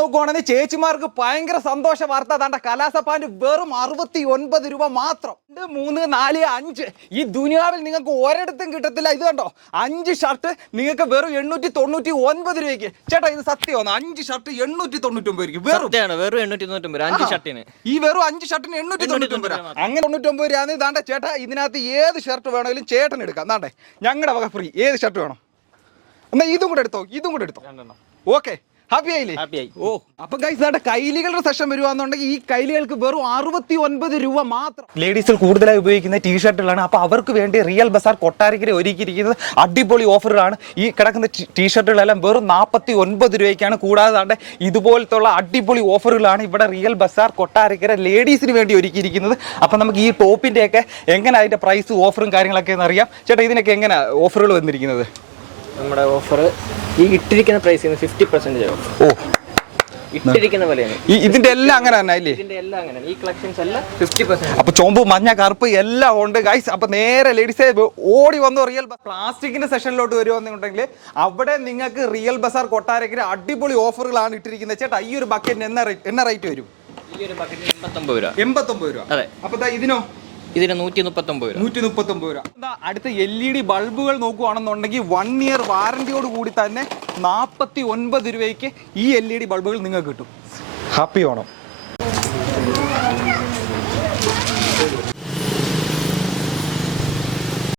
നോക്കുവാണെങ്കിൽ ചേച്ചിമാർക്ക് ഭയങ്കര സന്തോഷ വാർത്ത. അതാണ്ട കലാസപ്പാൻ്റെ വെറും 69 രൂപ മാത്രം. 2, 3, 4, 5 ഈ ദുനിയാവിൽ നിങ്ങൾക്ക് ഒരിടത്തും കിട്ടത്തില്ല. ഇത് കണ്ടോ, 5 ഷർട്ട് നിങ്ങൾക്ക് വെറും 899 രൂപയ്ക്ക്. ചേട്ടാ ഇത് സത്യമാണ്, 5 ഷർട്ട് 899 രൂപയ്ക്ക്. വെറും 899 5 ഷർട്ടിന്. ഈ വെറും 5 ഷർട്ടിന് 899 രൂപ. അങ്ങനെ 99 രൂപ. ഇതാണ്ട ചേട്ടാ, ഇതിനകത്ത് ഏത് ഷർട്ട് വേണമെങ്കിലും ചേട്ടൻ എടുക്കാം. എന്താണ്ടേ ഞങ്ങളുടെ വക ഫ്രീ. ഏത് ഷർട്ട് വേണം എന്നാ ഇതും കൂടെ എടുത്തോ, ഇതും കൂടെ എടുത്തോ. ഓക്കെ, ഹാപ്പി ആയില്ലേ? ഓ, അപ്പൊ ഗൈസ് ഇതാ കൈലികളുടെ സെഷൻ വരുവാന്നുണ്ടെങ്കിൽ ഈ കൈലികൾക്ക് വെറും 69 രൂപ മാത്രം. ലേഡീസിൽ കൂടുതലായി ഉപയോഗിക്കുന്ന ടീഷർട്ടുകളാണ്. അപ്പൊ അവർക്ക് വേണ്ടി റിയൽ ബസാർ കൊട്ടാരക്കര ഒരുക്കിയിരിക്കുന്നത് അടിപൊളി ഓഫറുകളാണ്. ഈ കിടക്കുന്ന ടീഷർട്ടുകളെല്ലാം വെറും 49 രൂപയ്ക്കാണ്. കൂടാതെ ഇതുപോലത്തുള്ള അടിപൊളി ഓഫറുകളാണ് ഇവിടെ റിയൽ ബസാർ കൊട്ടാരക്കര ലേഡീസിന് വേണ്ടി ഒരുക്കിയിരിക്കുന്നത്. അപ്പൊ നമുക്ക് ഈ ടോപ്പിന്റെയൊക്കെ എങ്ങനെ അതിന്റെ പ്രൈസ് ഓഫറും കാര്യങ്ങളൊക്കെ എന്ന് അറിയാം. ചേട്ടാ ഇതിനൊക്കെ എങ്ങനെ ഓഫറുകൾ വന്നിരിക്കുന്നത്? നമ്മുടെ ഓഫർ ഈ ഇട്ടിരിക്കുന്ന പ്രൈസിന് 50% ഓഫ്. ഓ, ഇട്ടിരിക്കുന്ന വിലയാണ്. ഇതിന്റെ എല്ലാം അങ്ങനെ തന്നെ അല്ലേ? ഇതിന്റെ എല്ലാം അങ്ങനെ. ഈ കളക്ഷൻസ് എല്ലാം 50%. അപ്പൊ ചുവപ്പ്, മഞ്ഞ, കറുപ്പ് എല്ലാം ഉണ്ട് ഗൈസ്. അപ്പൊ നേരെ ലേഡീസെ ഓടി വന്നു റിയൽ പ്ലാസ്റ്റിക്കിന്റെ സെഷനിലോട്ട് വരുവാന്നുണ്ടെങ്കിൽ അവിടെ നിങ്ങൾക്ക് റിയൽ ബസാർ കൊട്ടാരക്കര അടിപൊളി ഓഫറുകളാണ് ഇട്ടിരിക്കുന്നത്. ചേട്ടാ ഈ ഒരു ബക്കറ്റിന് എന്നാ റേറ്റ് വരും? ഈ ഒരു ബക്കറ്റിന് 89 രൂപ. 89 രൂപ. അതെ. അപ്പൊ ഇതിനോ? ഇതിന് 139 രൂപ. 139 രൂപ. അടുത്ത LED ബൾബുകൾ നോക്കുകയാണെന്നുണ്ടെങ്കിൽ 1 ഇയർ വാറന്റിയോട് കൂടി തന്നെ 49 രൂപയ്ക്ക് ഈ LED ബൾബുകൾ നിങ്ങൾക്ക് കിട്ടും. ഹാപ്പി ഓണം.